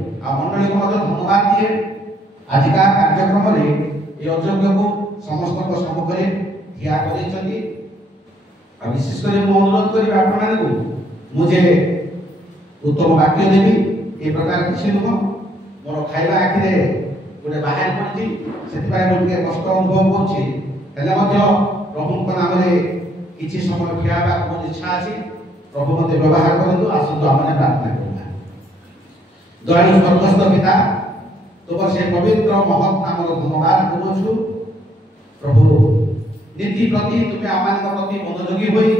आ मंडली को धन्यवाद दिए आजिका कार्यक्रम रे ए अयोग्य को समस्त को सम्मुखरे ठिया करेछंती आ विशेष कर मु अनुरोध करी आपण माने को मुझे उत्तम वाक्य देवी ए प्रकार किसी नुह मोर खाइबा आखिरे गोटे बाहर पड़ती से मुझे कष्ट अनुभव करछि हेले मध्य प्रभु नाम किसी समय ठिया मोर इच्छा अछि प्रभु मते व्यवहार करंतु आसंतु आमने प्रार्थना करना दयालु स्वर्गस्थ पिता तुम से पवित्र महत् नाम धन्यवाद करूछु प्रभु नीति प्रति तुम्हें आमान प्रति मनोयोगी होई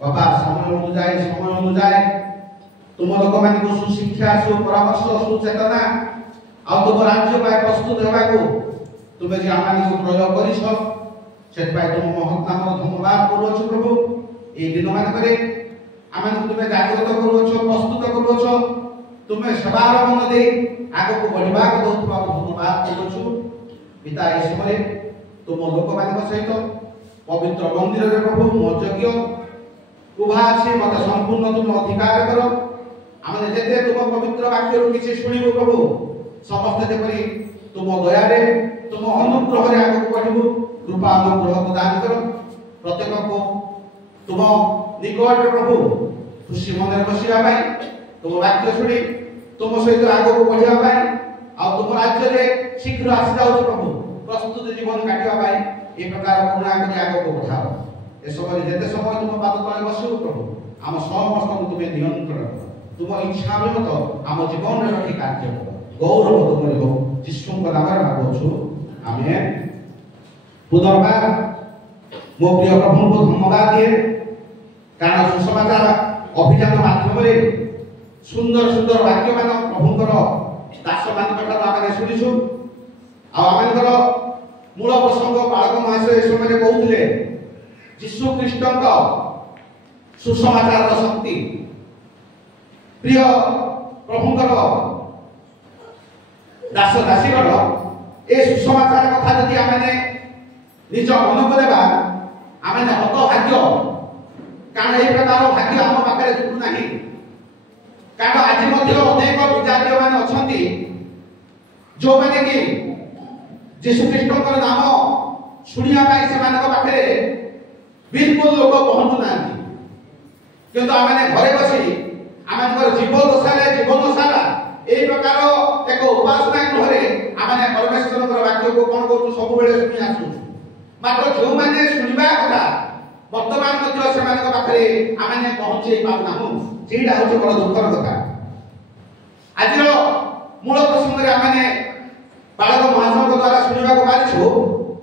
बाबा समय अनुजाए तुम लोक मान को सुशिक्षा सुपरामर्श सुचेतना आ तुम राज्य पाए प्रस्तुत हेबा को तुम्हें जे आमान को प्रयोग करिस सेत पाए तुम महत् नाम धन्यवाद करूछु प्रभु ए दिन मान करे आमान तुम्हें जागृत करूछ प्रस्तुत करूछ तुम्हें सेवार मन दे आगो को बढ़िबा को दोथबा धन्यवाद करूछु पिता ए समय तुम लोक मान सहित पवित्र मंदिर रे प्रभु मोर योग्य उभा अछि मते संपूर्ण तुम अधिकार करो आमने जेते तुम पवित्र वाक्य रु किछि सुनिबो प्रभु समस्त जेपरि तुम दया रे तुम अनुग्रह रे आगो को बढ़िबो कृपा अनुग्रह प्रदान करो प्रत्येक को तुम निकट प्रभु खुशी मन बसिया पाई तुम वाक्य सुनी तुम सहित आगो को बढ़िया पाई आ तुम राज्य रे शीघ्र आसी जाउ प्रभु प्रस्तुत जीवन काटिया पाई ए प्रकार करुणा करी आगो को बढ़ाओ ए समय जेते समय तुम पाद तले बसु प्रभु आम समस्त को तुम नियंत्रण करो तुम इच्छा मत आम जीवन रे रखी कार्य करो गौरव तुम हो यीशु के नाम रे मांगछु आमेन पुनर्बार मो प्रिय प्रभु को धन्यवाद दिए कारण सुसमाचार अभियान माध्यम रे सुंदर सुंदर वाक्य मान प्रभुकर दास मान कथा आमे सुनिछु आ आमेनकर मूल प्रसंग बालक महाशय समय कहउथिले यीशु ख्रीष्टक सुसमाचार शक्ति प्रिय प्रभुकर दास दासीगर ए सुसमाचार कथा यदि आमे निज मन को देबा आमे हत भाग्य कारण ए प्रकार भाग्य आम पाखरे जुटु नाही कारण आज मध्य अनेक विजातीय मान अछंती जो माने कि यीशु ख्रीष्टकर नाम सुनिया पाई से मानक पाखरे बिल्कुल लोक पहुंचु नांती किंतु आमे घरे बसी आमे जीवन सारा ए प्रकार एक उपासना गृहरे आमे परमेश्वर वाक्य को कोन करछु सब बेले सुनि आसु मात्र जो माने सुनिबा कथा वर्तमान मध्य से मानक पाखरे आमे पहुंचे पाउ नाहु सेटा होचे बड़ दुखर कथा आज मूल प्रसंग रे आमे बालक महाशय द्वारा सुनिबा को पाछु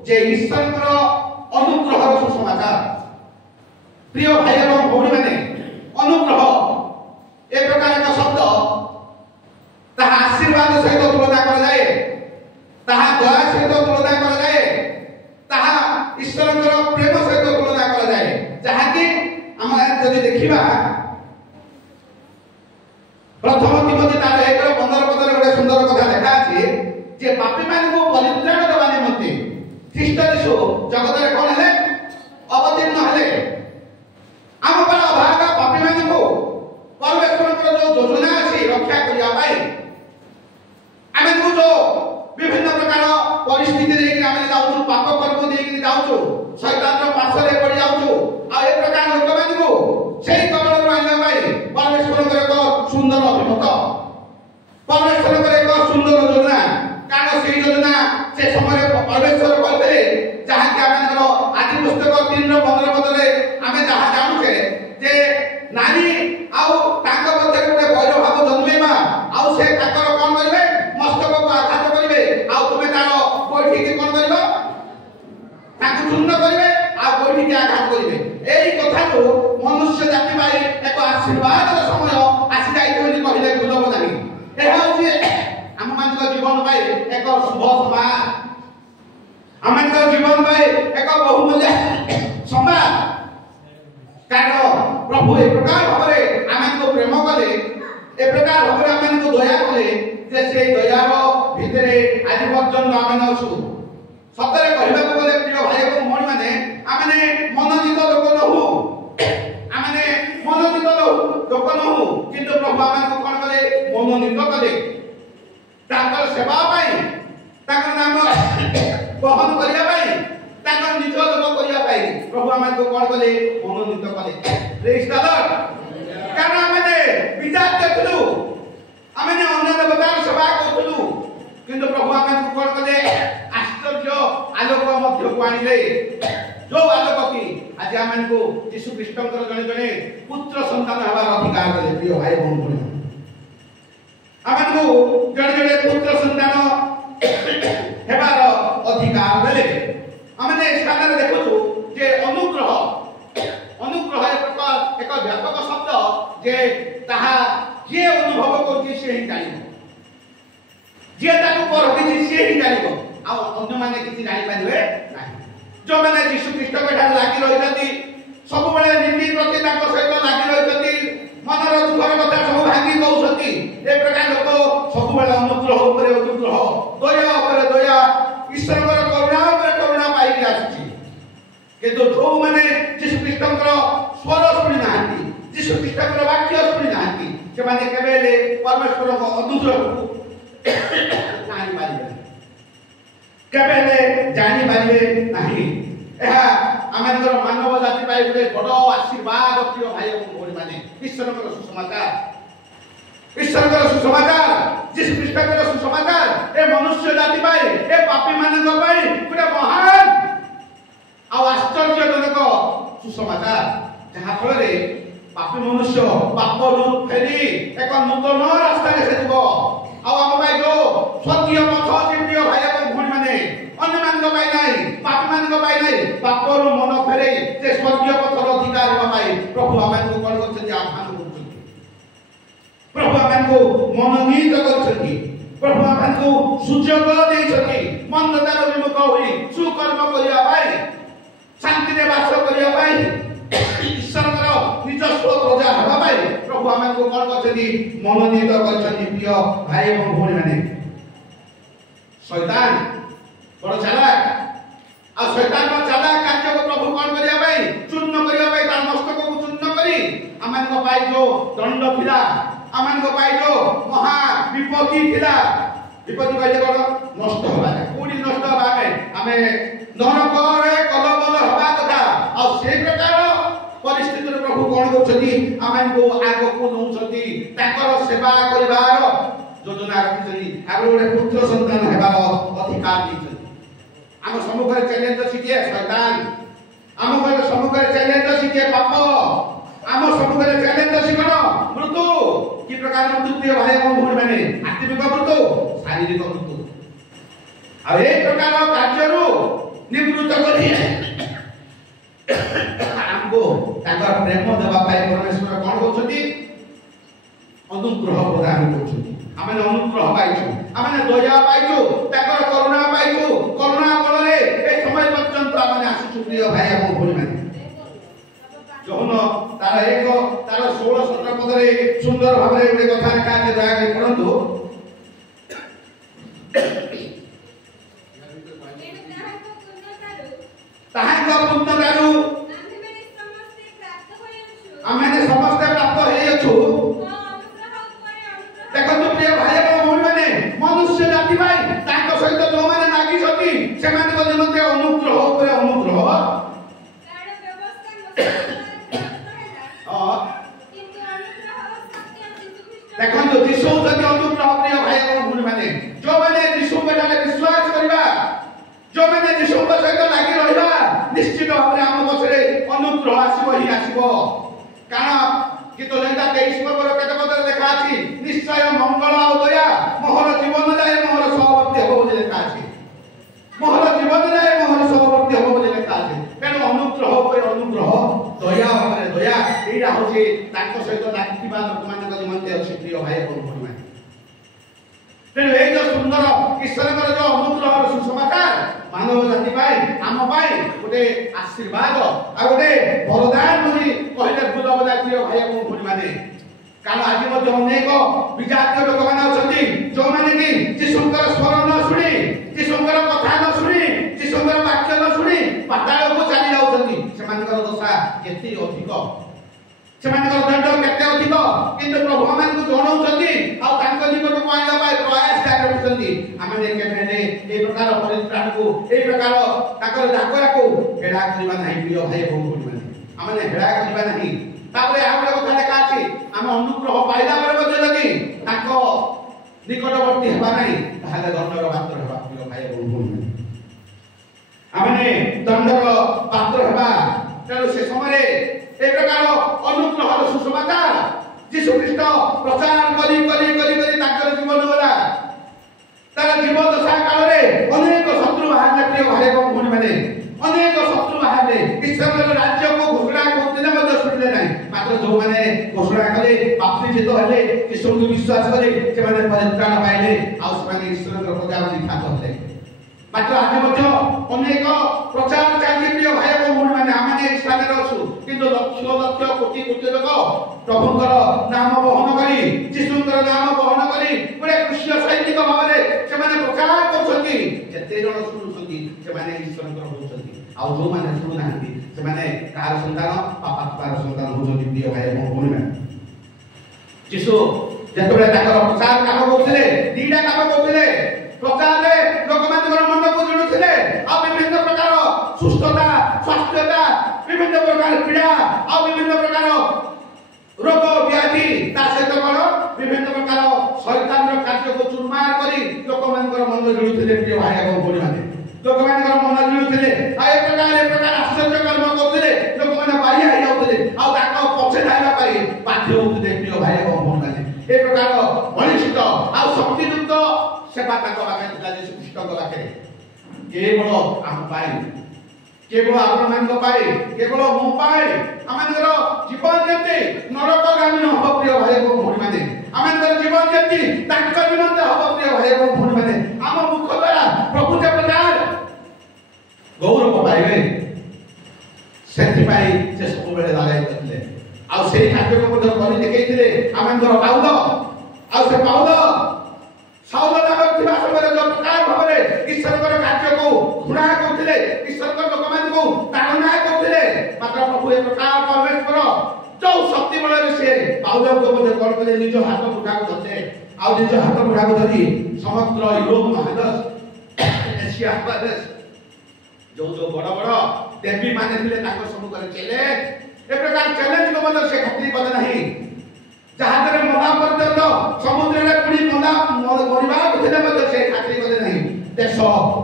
जे ईश्वरकर अनुग्रह सुसमाचार प्रिय भाई एवं भौणी माने अनुग्रह ए प्रकार का शब्द ताहा आशीर्वाद सहित तुलना करा जाए ताहा दया सहित तुलना करा जाए ताहा ईश्वरकर प्रेम सहित तुलना करा जाए जहा कि हम यदि देखिबा प्रथम तिमोथी तार 1:15 पदरे गोटे सुंदर कथा लेखा अछि जे पापी मान को परित्राण देवा निमंते ख्रीष्ट यीशु जगत रे कोन हेले अवतीर्ण हेले आम पर भागा पापी मान को परमेश्वर को जो योजना अछि रक्षा करिया पाई आमे को जो विभिन्न प्रकार परिस्थिति रे कि आमे जाउछु पाप कर्म दे कि जाउछु शैतान रो पाछरे पड़ी जाउछु आ ए प्रकार लोक मान को सेही कबळ रो आइना पाई परमेश्वर को सुंदर अभिमत परमेश्वर को एक सुंदर योजना कारण से योजना से समय परमेश्वर करते जहाँ कि आम आदि पुस्तक 3:15 बदले आम जहाँ जानूचे जे नारी आउ मध्य गोटे वैर भाव जन्मेवा आउ से कौन करेंगे मस्तक को आघात करेंगे आउ तुम्हें तार बैठी कौन कर चूर्ण करेंगे आ बैठी आघात करेंगे यही कथा को मनुष्य जाति पाई एक आशीर्वाद समय आसी जाइए कहले भूल हम नहीं यह हूँ आम मान जीवन पाई एक शुभ समाज आम जीवन पाई एक बहुमूल्य समाज कारण प्रभु ए प्रकार भाव आम को प्रेम कले ए प्रकार भाव आम को दया कले जे से दयार भितर आज पर्यंत आम अच्छु सतरे कहवा गले प्रिय भाई और भौणी मैंने आमने मनोनीत लोक नहु आमने मनोनीत लोक नहु किंतु प्रभु आम को कौन कले मनोनीत कले आसिले जो आलोक कि आज आम यीशु ख्रीष्ट जड़े जड़े पुत्र संतान हमार अधिकार देले प्रिय भाई बहन आमको जड़े जड़े पुत्र संतान हेबार अधिकार देले आमने स्थान देखु जे अनुग्रह अनुग्रह एक व्यापक शब्द जे ताहा जे अनुभव करछि से ही जानिबो जे ताको परखिछि से ही जानिबो आ अन्य माने किछि जानि पारिबे नाही जो माने यीशु ख्रीष्ट के ठार लागि रहितति सब बेले नीति प्रति ताको सहित लागि रहितति मनर दुखर कथा सब भांगी कहउछति ए प्रकार लोक सब बेले अनुग्रह ऊपर अनुग्रह दया ऊपर दया ईश्वर करुणा ऊपर करुणा पाई आछि किंतु जो माने यीशु ख्रीष्ट स्वर सुनि नाहंती यीशु ख्रीष्ट वाक्य सुनि नाहंती से माने केबेले परमेश्वर को अनुग्रह जानि पारिबे केबेले जानि पारिबे नाही एहा आमर मानव जाति पाई गोटे बड़ आशीर्वाद प्रिय भाई और भौणी माने ईश्वर सुसमाचार ईश्वर सुसमाचार यीशु ख्रीष्ट सुसमाचार ए मनुष्य जाति पाई ए पापी मानक पाई गोटे महान आ आश्चर्यजनक सुसमाचार जहाँ फल पापी मनुष्य पाप फेरी एक नूतन रास्ता से जीव आम जो स्वर्गीय पथ अच्छी प्रिय भाई और भौणी मैंने अन्य मान पापी मान पाप मन फेरे से स्वर्गीय पथर अधिकार प्रभु आम कौन कर आह्वान कर प्रभु आम मनोनीत कर प्रभु आम सुजोग दे मंदतार विमुख हो सुकर्म करने शांति बास करने ईश्वर निजस्व प्रजा हवा प्रभु आम कौन कर मनोनीत कर प्रिय भाई और भौणी मैंने शैतान बड़ चालाक आ शैतान चालाक कार्य को प्रभु कौन करने चूर्ण करने मस्तक को चूर्ण करी आम जो दंड थिला आम जो महा विपत्ति थिला विपत्ति कहले कौन नष्ट हवा कोडी नष्ट हवा आम नरक कलबल हवा कथा आ से प्रकार परिस्थिति प्रभु कौन कर आम को आग को नौकर सेवा कर योजना रखी आगे गोटे पुत्र संतान हेबार अधिकार दी आम सम्मुख चैलेंज अच्छी किए शैतान आम सम्मुख चैलेंज अच्छी किए पाप आम सम्मुख चैलेंज अच्छी कौन मृत्यु कि प्रकार मृत्यु भाई और भौणी मैंने आत्मिक मृत्यु शारीरिक मृत्यु आ प्रकार कार्य निवृत्त आमको प्रेम देवा परमेश्वर कौन कर अनुग्रह प्रदान कर आम अनुग्रह पाइछु आम दया पाइछु करुणा पाइछु करुणा बल समय पर्यंत आम आसुछु प्रिय भाई और भौणी मैंने जौन तार एक तार 16-17 पदरे सुंदर भाव गोटे कथा लिखा है दया पढ़ु पुण्यतारू आम समस्ते प्राप्त हो देखो प्रिय भाई और भौणी मैंने मनुष्य जाति सहित जो मैंने लगी से निमंते अनुग्रह उपर अनुग्रह देखो यीशु अनुग्रह प्रिय भाई और भौणी मैंने जो मैंने यीशु विश्वास करवा जो मैंने यीशु सहित लगी रहा निश्चित भाव आम पछरे अनुग्रह आसब ही आसब कारण गीत लेखा 23 पर्वर केते पदर लेखा अछि निश्चय मंगल आ दया मोहर जीवन जाय मोहर सहवर्ती हो बोली लेखा अछि मोहर जीवन जाय मोहर सहवर्ती हो बोली लेखा अछि तेणु अनुग्रह पर अनुग्रह दया पर दया एटा होछि ताको सहित लागिबा लोक मान निमंते अछि प्रिय भाई और भौणी माने तेणु ए जो सुंदर ईश्वर जो अनुग्रह सुसमाचार मानव जाति पाई आम पाई गोटे आशीर्वाद आ गोटे वरदान बोली कहले भूल बजा प्रिय भाई और भौणी माने कारण आज मध्य अनेक विजातीय लोक माने अछंती जो माने कि यीशुकर स्वर न सुनी यीशुकर कथा न सुनी यीशुकर वाक्य न सुनी पाताल को चली जाउछंती सेमानकर दशा केते अधिक सेमानकर दंड केते अधिक किंतु प्रभु आमन को जणाउछंती आ तांको निकट को आइबा पाई प्रयास करछंती आमे केबेले ए प्रकार परित्राण को ए प्रकार ताकर डाकरा को हेडा करबा नाही प्रिय भाई और भौणी माने आमे हेडा करबा नाही तापरे आ गोटे कथा लेखा अछि आमे अनुग्रह पाइला पर बजे लगी ताको निकटवर्ती हेबा नाही ताहाले दंडर पात्र हेबा प्रिय भाई और भौणी माने आमने दंडर पात्र हेबा तेणु से समय ए प्रकार अनुग्रहर सुसमाचार यीशु ख्रीष्ट प्रचार करी करी करी करी ताकर जीवन गला तार जीवन दशा काल रे अनेक शत्रु बाहर प्रिय भाई को भूमि माने अनेक शत्रु बाहर ईश्वर राज्य को घोषणा करते मध्य सुनिले नहीं मात्र जो माने घोषणा करे बाप्तिजित हेले ईश्वर को विश्वास करे से माने परित्राण पाइले आ से माने ईश्वर को प्रजा निखात होले मात्र आज मध्य अनेक प्रचार चाली प्रिय भाई को भूमि माने आमे स्थान रे असु किंतु लक्ष लक्ष कोटि कोटि लोक प्रभुଙ୍କର नाम बहन करी यीशुଙ୍କର नाम बहन करी पुरे कृष्ण सैनिक भावरे से माने प्रचार करछथि जते जण सुनुछथि से माने ईश्वरଙ୍କର होछथि आ जो माने सुनु नाहंती से माने कार संतान पापात्मार संतान होछथि प्रिय भाई को भूमि माने यीशु जेतबे ताकर प्रचार काम करथिले दीडा काम करथिले प्रचार रे लोक मानकर मन को जुडुथिले आ विभिन्न प्रकार सुस्थता स्वास्थ्यता विभिन्न प्रकार पीड़ा आ विभिन्न प्रकार रोग व्याधि ता सहित कोन विभिन्न प्रकार शैतान रो कार्य को चुरमार करी लोक मानकर मन जुडुथिले प्रिय भाई को भूमि माने लोक मानकर मन जुडुथिले आ ए प्रकार आश्चर्य कर्म करथिले लोक माने बाई आइ जाउथिले आ ताको पछे धाइबा पाई बाध्य होउथिले प्रिय भाई को भूमि माने ए प्रकार बलिष्ठ आ शक्तियुक्त सेवा ताको बाके दिला यीशु ख्रीष्ट को बाके केवल आम पाई केवल आपण मान को पाई केवल मु पाई आमनकर जीवन जति नरक गामी न हो प्रिय भाई को भूमि माने आमनकर जीवन जति ताकर निमंत हो प्रिय भाई को भूमि माने आम मुख द्वारा प्रभु के प्रचार गौरव पाइबे सेति पाई से सब बेले लागाई करथिले आ सेही कार्य को मध्य करि देखैथिले आमनकर पाउल आ से पाउल साउल नामक थिबा समय जो प्रकार भाबरे ईश्वरकर कार्य को घुणा करथिले ईश्वरकर लोक मान को ताड़ना करथिले मात्र प्रभु एक प्रकार परमेश्वर जो शक्ति बल रे से पाउल को मध्य कर करे निज हाथ मुठा को धरते आ निज हाथ मुठा को धरी समग्र यूरोप महादेश एशिया महादेश जो जो बड़ बड़ देवी माने थिले ताको सब करे चले ए प्रकार चैलेंज को मध्य से खातिर कले नहीं जहाजरे मना पर्यंत समुद्र रे पुणी मना मरिबा कथिले मध्य से खातिर कले नहीं देश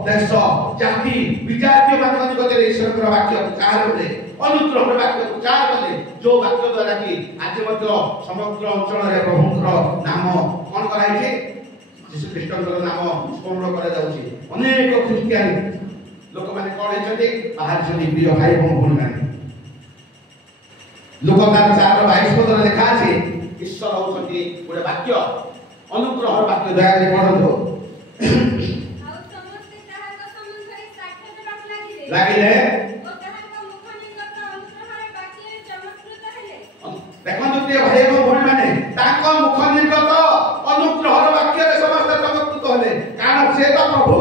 देश जाति विजातीय मान कथिले ईश्वर वाक्य प्रचार करे अनुग्रह वाक्य प्रचार करे जो वाक्य द्वारा कि आज मध्य समग्र अंचल रे प्रभुଙ୍କର नाम कोन कराई छै यीशु ख्रीष्टଙ୍କର नाम स्मरण करा जाउछि अनेक ख्रिस्टियन लोक माने कोन हेछथि बाहर छथि प्रिय भाई भौणी माने लोककार 4:22 पदरे लिखा अछि ईश्वर होछथि गोटे वाक्य अनुग्रह वाक्य दया रे पढंतो आ समस्त ताहाक संबंधरे साक्षात रख लागिले ओ ताहाक मुख निकट अनुग्रहरे वाक्य चमत्कृत हेले देखंतु प्रिय भाई को भौणी माने ताको मुख निकट अनुग्रहर वाक्य रे समस्त चमत्कृत हेले कारण से तो प्रभु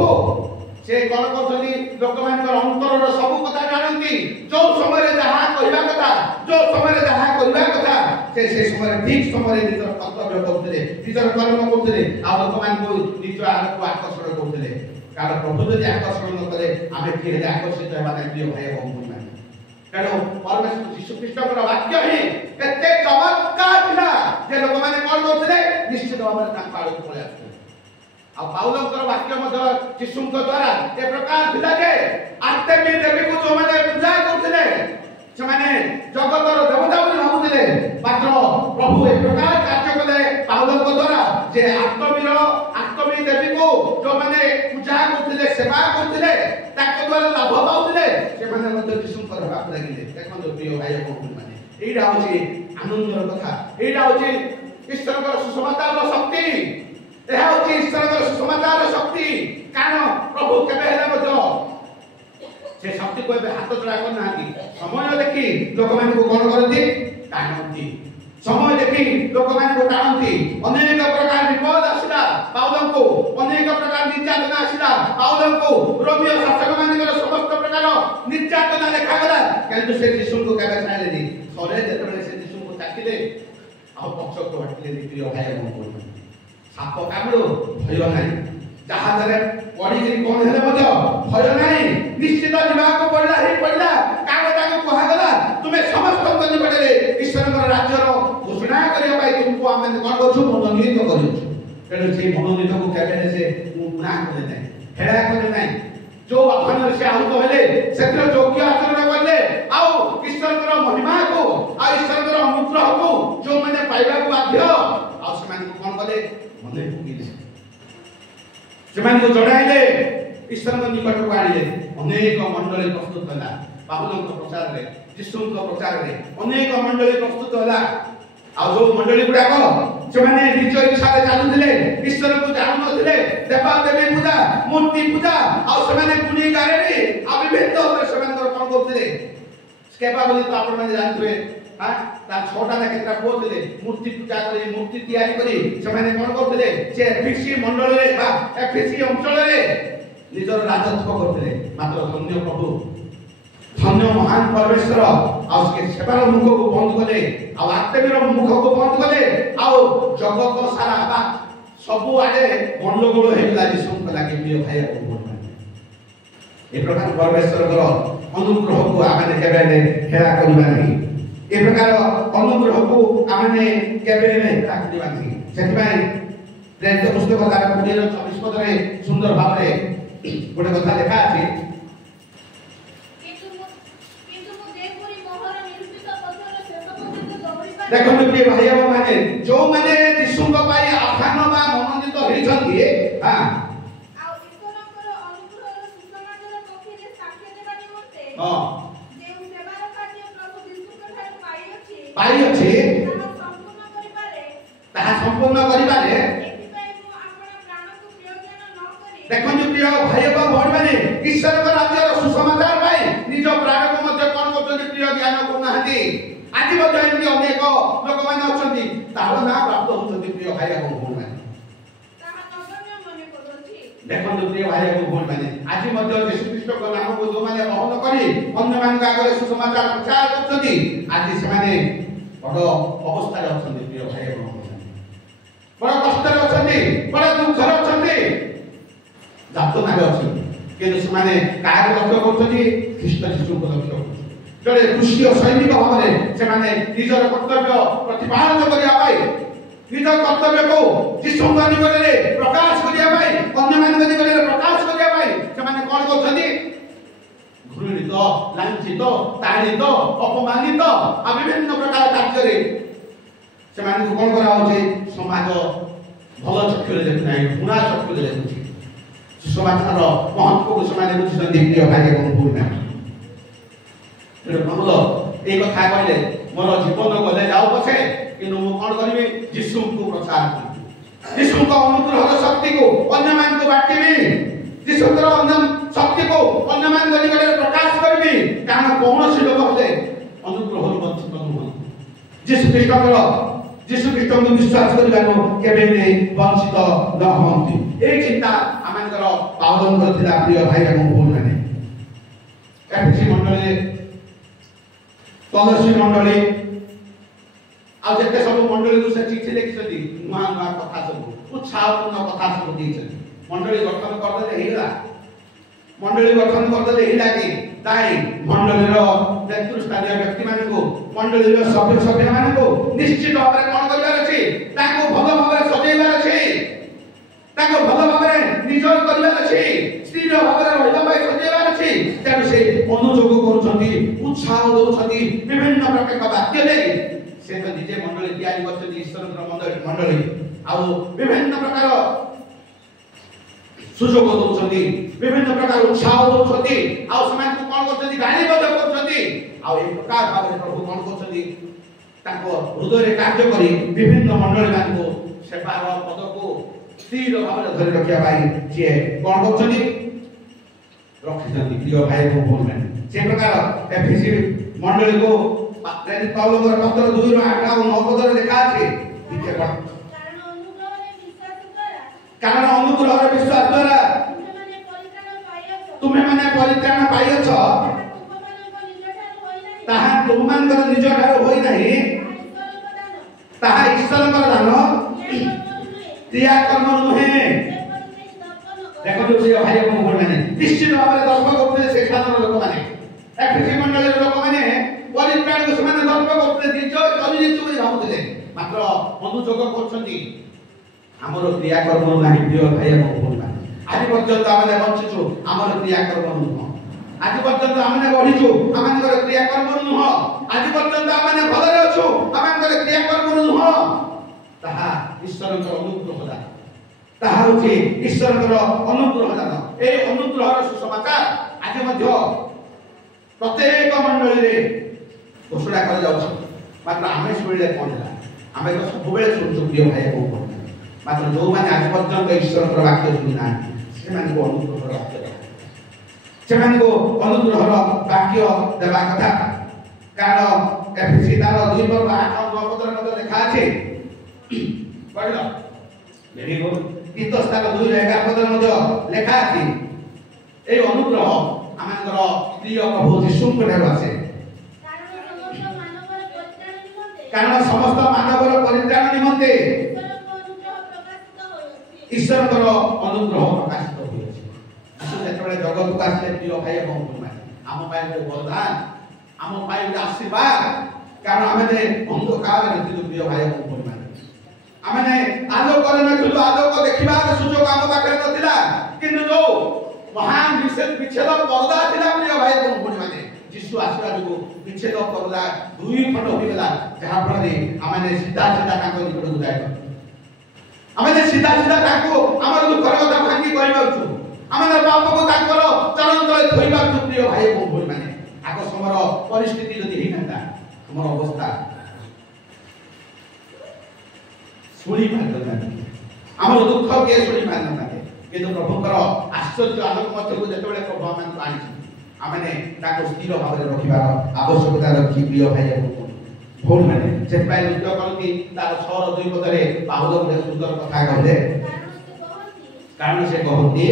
से कोन करछथि लोक मानकर अंतरर सब कथा जानନ୍ତି जो समय रे जहा कहिबा कथा जो समय रे जहा करिबा कथा से समय ठीक समय रे निजर कर्तव्य करथिले निजर कर्म करथिले आ लोक मान को निज आलोक को आकर्षण करथिले कारण प्रभु जदि आकर्षण न करे आमे कि हेले आकर्षित हेबा नै प्रिय भाई को भूमि माने कारण परमेश्वर यीशु ख्रीष्टकर वाक्य ही एते चमत्कार थिला जे लोक माने कोन करथिले निश्चित भाବରେ ताका आलोक पळे आथिले आ पाउलଙ୍କର वाक्य मध्य यीशुଙ୍କ द्वारा ए प्रकार थिला जे आर्तेमी देवी को जो माने पूजा करथिले से माने जगतर देवता बोली भाबुथिले मात्र प्रभु ए प्रकार कार्य कले पाउलଙ୍କ द्वारा जे आर्तेमी देवी को जो माने पूजा करथिले सेवा करथिले ताके द्वारा लाभ पाउथिले से माने मध्य यीशुଙ୍କର बाप लागिले देखन प्रिय भाई को माने एइडा होची आनंदर कथा एइडा होची ईश्वरकर सुसमाचार शक्ति एहा होची ईश्वरकर सुसमाचार शक्ति कारण प्रभु केबे हेला मध्य से शक्ति को हाथ चढ़ा कर नांती समय देखी लोक मान को कोन करती टाणती समय देखी लोक मान को टाणती अनेक प्रकार विपद आसिला पाउलन को अनेक प्रकार निर्यातना आसिला पाउलन को रोमियो शासक मान को समस्त प्रकार निर्यातना देखा गला किंतु से यीशु को केबे छाइलेनी थरे जेतबे से यीशु को ताकिले आ पक्ष को हटिले प्रिय भाई को साप कामड़ो भय नाही जहाजरे पड़ी कोन हेले मध्य भय नाही निश्चित जीवा को पड़ला ही पड़ला कागता को कहा गला तुमे समस्त को निकटले ईश्वरकर राज्यर घोषणा करिया पाई तुमको आमे कोन करछु मनोनीत करियो तेनु से मनोनीत को केबे से गुना करे नै हेडा करे नै जो आह्वान से आहुत हेले से योग्य आचरण कले आउ ईश्वर महिमा को आ ईश्वर अनुग्रह को जो मैंने पाइबा को बाध्य आ कौन कले मन भोगिले से जड़ाइले ईश्वर निकट को आनिले अनेक मंडली प्रस्तुत होला बाबुल प्रचार रे यीशु प्रचार रे अनेक मंडली प्रस्तुत होला आ जो मंडली गुडाक से माने निज इच्छा रे चालुथिले ईश्वर को जानु नथिले देवा देवी पूजा मूर्ति पूजा आ से माने गुणी गारे आ विभिन्न से माने कोन करथिले केबा बोली तो आपण माने जानथुए हां ता छोटा ना केतरा बोलथिले मूर्ति पूजा करी मूर्ति तैयारी करी से माने कोन करथिले से एफिसी मंडल रे बा एफिसी अंचल रे निजर राजत्व करथिले मात्र धन्य प्रभु धन्य महान परमेश्वर आउके सेवार मुख को बंद कले आ आत्मीर मुख को बंद कले आ जगत सारा बा सब आडे गंडगोल हेला यीशु लागे प्रिय भाई को ए प्रकार परमेश्वर अनुग्रह को आमे केबे हेला करबा नहीं ए प्रकार अनुग्रह को आमे केबे हेला करबा नहीं सेति प्रेरित पुस्तक 24 पद रे सुंदर भाव रे गोटे कथा देखा अछि देखो प्रिय भाई और माने जो माने यीशु को पाई आह्वान बा मनोनीत होइछथि हां आ ईश्वरकर अनुग्रह सुसमाचार पखिरे साक्ष्य देबा निमंते हां जे सेवार कार्य प्रभु यीशु को ठार पाई अछि ताहा संपूर्ण करिबारे एथिपाई मु आपन प्राण को प्रयोजन न करी देखो प्रिय भाई और भौणी माने ईश्वर का राज्य सुसमाचार पाई निज प्राण को मध्य कोन करथि प्रिय ज्ञान को नाहति आज मध्य एमती अनेक लोक माने अछंती तार ना प्राप्त होछंती प्रिय भाई और भौणी माने ताहा नगण्य मने करथि देखो प्रिय भाई और भौणी माने आज मध्य यीशु ख्रीष्ट को नाम को जो माने ग्रहण करी अन्य मान का आगे सुसमाचार प्रचार करछंती आज से माने बड़ अवस्था रे अछंती प्रिय भाई और भौणी बड़ कष्ट रे अछंती बड़ दुख रे अछंती जातना रे अछंती के से माने कार लक्ष्य करछंती ख्रीष्ट यीशु को लक्ष्य जड़े कृषि सैनिक भाव में से माने निजर कर्तव्य प्रतिपादन करिया पाई निज कर्तव्य को यीशु निकट रे प्रकाश करिया पाई अन्य मान निकट रे प्रकाश करिया पाई से माने कोन करछथि घृणित लांछित ताड़ित अपमानित आ विभिन्न प्रकार कार्य रे से माने कोन करा होचे समाज भल चक्षु रे देखु नाही पुना चक्षु रे देखु समाजर महत्व को से माने बुझिसन प्रिय भाई को पूर्ण प्रभु ए कथा कहले मोर जीवन गले जाऊ पछे किनु मु कोन करबी यीशु को प्रचार करी यीशु को अनुग्रह शक्ति को अन्य मान को बांटबी यीशु को अन्य शक्ति को अन्य मान गली गले प्रकाश करबी कारण कौन से लोग होले अनुग्रह वंचित न यीशु ख्रीष्ट को विश्वास करबानो केबे नै वंचित न होंती ए चिंता आमानकर पावन करथिला प्रिय भाई एवं भौणी माने एफसी मंडली तलसी मंडली आ जते सब मंडली को से चिट्ठी लिखिसथि नुआ नुआ कथा सब उत्साहपूर्ण कथा सब दिछथि मंडली गठन करदे हेला मंडली गठन करदे हेला कि ताई मंडलीर नेतृत्व स्थानीय व्यक्ति मान को मंडलीर सभ्य मान को निश्चित भाव में कोन करबार अछि ताको भलो भाव में सजेबार अछि ताको भलो भाव में निजर करबार अछि स्थिर भाव में रहबा पाई सजेबार अछि तेनु से अनुयोग करूछथि उत्साह दउछथि विभिन्न प्रकार वाक्य दे से तो निजे मंडली तैयारी करछथि ईश्वर मंडली आ विभिन्न प्रकार सुजोग दउछथि विभिन्न प्रकार उत्साह दउछथि आ समान को कोन करछथि गाली बद करछथि आ एक प्रकार भाव प्रभु कोन करछथि ताको हृदय रे कार्य करी विभिन्न मंडली मान को सेवार पद को स्थिर भाव में धरि रखिया भाई जे कोन करछथि रखिछथि प्रिय भाई को बोलमेन से प्रकार एफिसी मंडली को प्रेरित पाउलो कर पत्र 2 रो 8 और 9 पद रे देखा अछि ठीक है कारण अनुग्रह रे विश्वास द्वारा तुम्हें माने परित्राण पाइयछ ताहा तुमान कर निज ठार होई नाही ताहा ईश्वर कर दान क्रिया कर्म नुहे देखो जो भाई को माने निश्चित भाव में दर्प करते से साधारण लोक माने एफिसी मंडली लोक माने परित्राण को समान दर्प करते निज चली चुई भाबुले मात्र अनुयोग करछथि हमरो क्रिया कर्म नाही प्रिय भाई को बोलना आज पर्यंत आमने बंचुछु आमर क्रियाकर्म नुह आज पर्यंत आमने बढ़िछु आमनकर क्रियाकर्म नुह आज पर्यंत आमने भलरे अछु आमनकर क्रियाकर्म नुह ताहा ईश्वरकर अनुग्रह दान ताहा होछि ईश्वरकर अनुग्रह दान ए अनुग्रहर सुसमाचार आज मध्य प्रत्येक मंडली रे घोषणा कर जाउछ मात्र आमे सुनिले कोन होला आमे तो सब बेले सुनछु प्रिय भाई को मात्र जो माने आज पर्यंत ईश्वरकर वाक्य सुनि ना से माने को अनुग्रहर वाक्य से माने को अनुग्रहर वाक्य देबा कथा कारण एफसी तार 2 वर्ग 8 और 9 पत्र मते लिखा अछि पढिलो वेरी गुड तीतस तार 2 11 पत्र मते लिखा अछि ए अनुग्रह आमनकर प्रिय प्रभु यीशु को आसे कारण समस्त मानवर परित्राण निमंते ईश्वर अनुग्रह प्रकाशित होइछि यीशु जेतबेले जगत को आसे प्रिय भाई एवं बहन आम पाए वरदान आम पाए आशीर्वाद कारण आमे अंधकार नीति प्रिय भाई एवं बहन आमे आलोक न खलु आलोक देखिबार सुजोग आम पाखरे नथिला किंतु जो महान विच्छेद पर्दा थिला प्रिय भाई एवं बहन यीशु आशीर्वाद को विच्छेद पर्दा 2 खंड होइला जहा फଳରେ आमे सीधा सीधा ताको निकट को जाय आमे सीधा सीधा ताको हमर दुखर कथा भांगी कहबाछु आमे पाप को ताकर चरण तले थोइबाछु प्रिय भाई एवं बहन माने आको समर परिस्थिति जदि हेनता हमर अवस्था सुनी पारना हमर दुख के सुनी पारना किंतु प्रभुकर आश्चर्य आलोक मध्य को जेतबेले प्रभु आमे आनी आमे ताको स्थिर भाव रखिबार आवश्यकता रखि प्रिय भाई एवं भोल माने जेतबाय नृत्य करती तार 6 और 2 पदरे बाहुल गुडे सुंदर कथा कहले कारण से कहती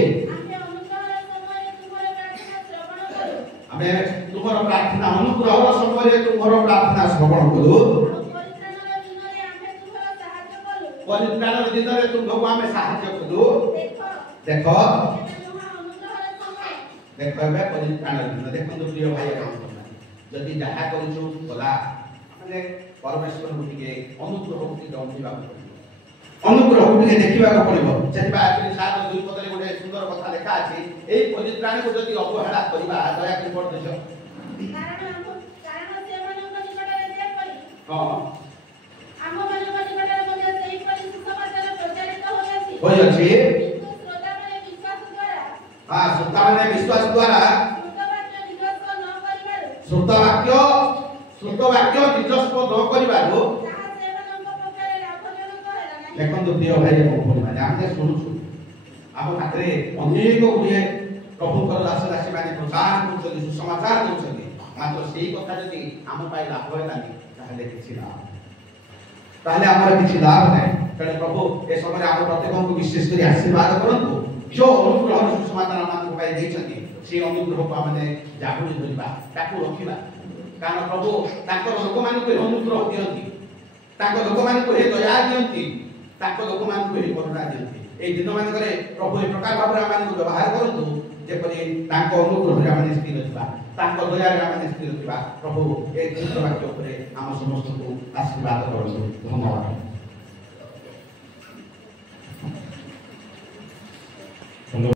हमें तुमर प्रार्थना अनुग्रह समय तुमर प्रार्थना श्रवण करू परित्राण दिन रे तुमको हमें सहायता करू देखो देखो बे परित्राण दिन देखो प्रिय भाई जदि जहा करूछु बोला माने परमेश्वर को टिके अनुग्रह को टिके जमदिबा अनुग्रह को टिके देखिबा को पड़िबो जेबा 7 2 पदरे गोटे सुंदर कथा लेखा अछि एई परित्राण को जदि अवहेला करिबा दया करि पड़ देछ कारण से मन को निकटरे दे परि हां आम मन को निकटरे मते सेही परि सुसमाचार प्रचारित होय अछि किंतु श्रोता माने विश्वास द्वारा हां श्रोता माने विश्वास द्वारा श्रोता वाक्य निजस्व न करिबारो देखो प्रिय भाई एवं माने आमे सुनुछु आम पाखरे अनेक गुए प्रभु कर दास दासी माने प्रचार करछथि सुसमाचार करछथि मात्र सेही कथा जदि आम पाइ लाभ होलानी ताहले किछि लाभ ताहले हमर किछि लाभ नै तेरे प्रभु ए समय आम प्रत्येक को विशेष करी आशीर्वाद करंतु जो अनुग्रह सुसमाचार मान पाइ दैछथि से अनुग्रह को आमे जागुरी धरिबा ताकू रखिबा कारण प्रभु ताकर लोक मान को अनुग्रह दियंती ताकर लोक मान को दया दियंती ताकर लोक मान को करुणा दियंती ए दिन मान करे प्रभु ए प्रकार भाबरे मान को व्यवहार करंतु जे परि ताको अनुग्रह रे मान स्थिर रहिबा ताको दया रे मान स्थिर रहिबा प्रभु ए चित्र वाक्य ऊपर हम समस्त को आशीर्वाद करंतु धन्यवाद।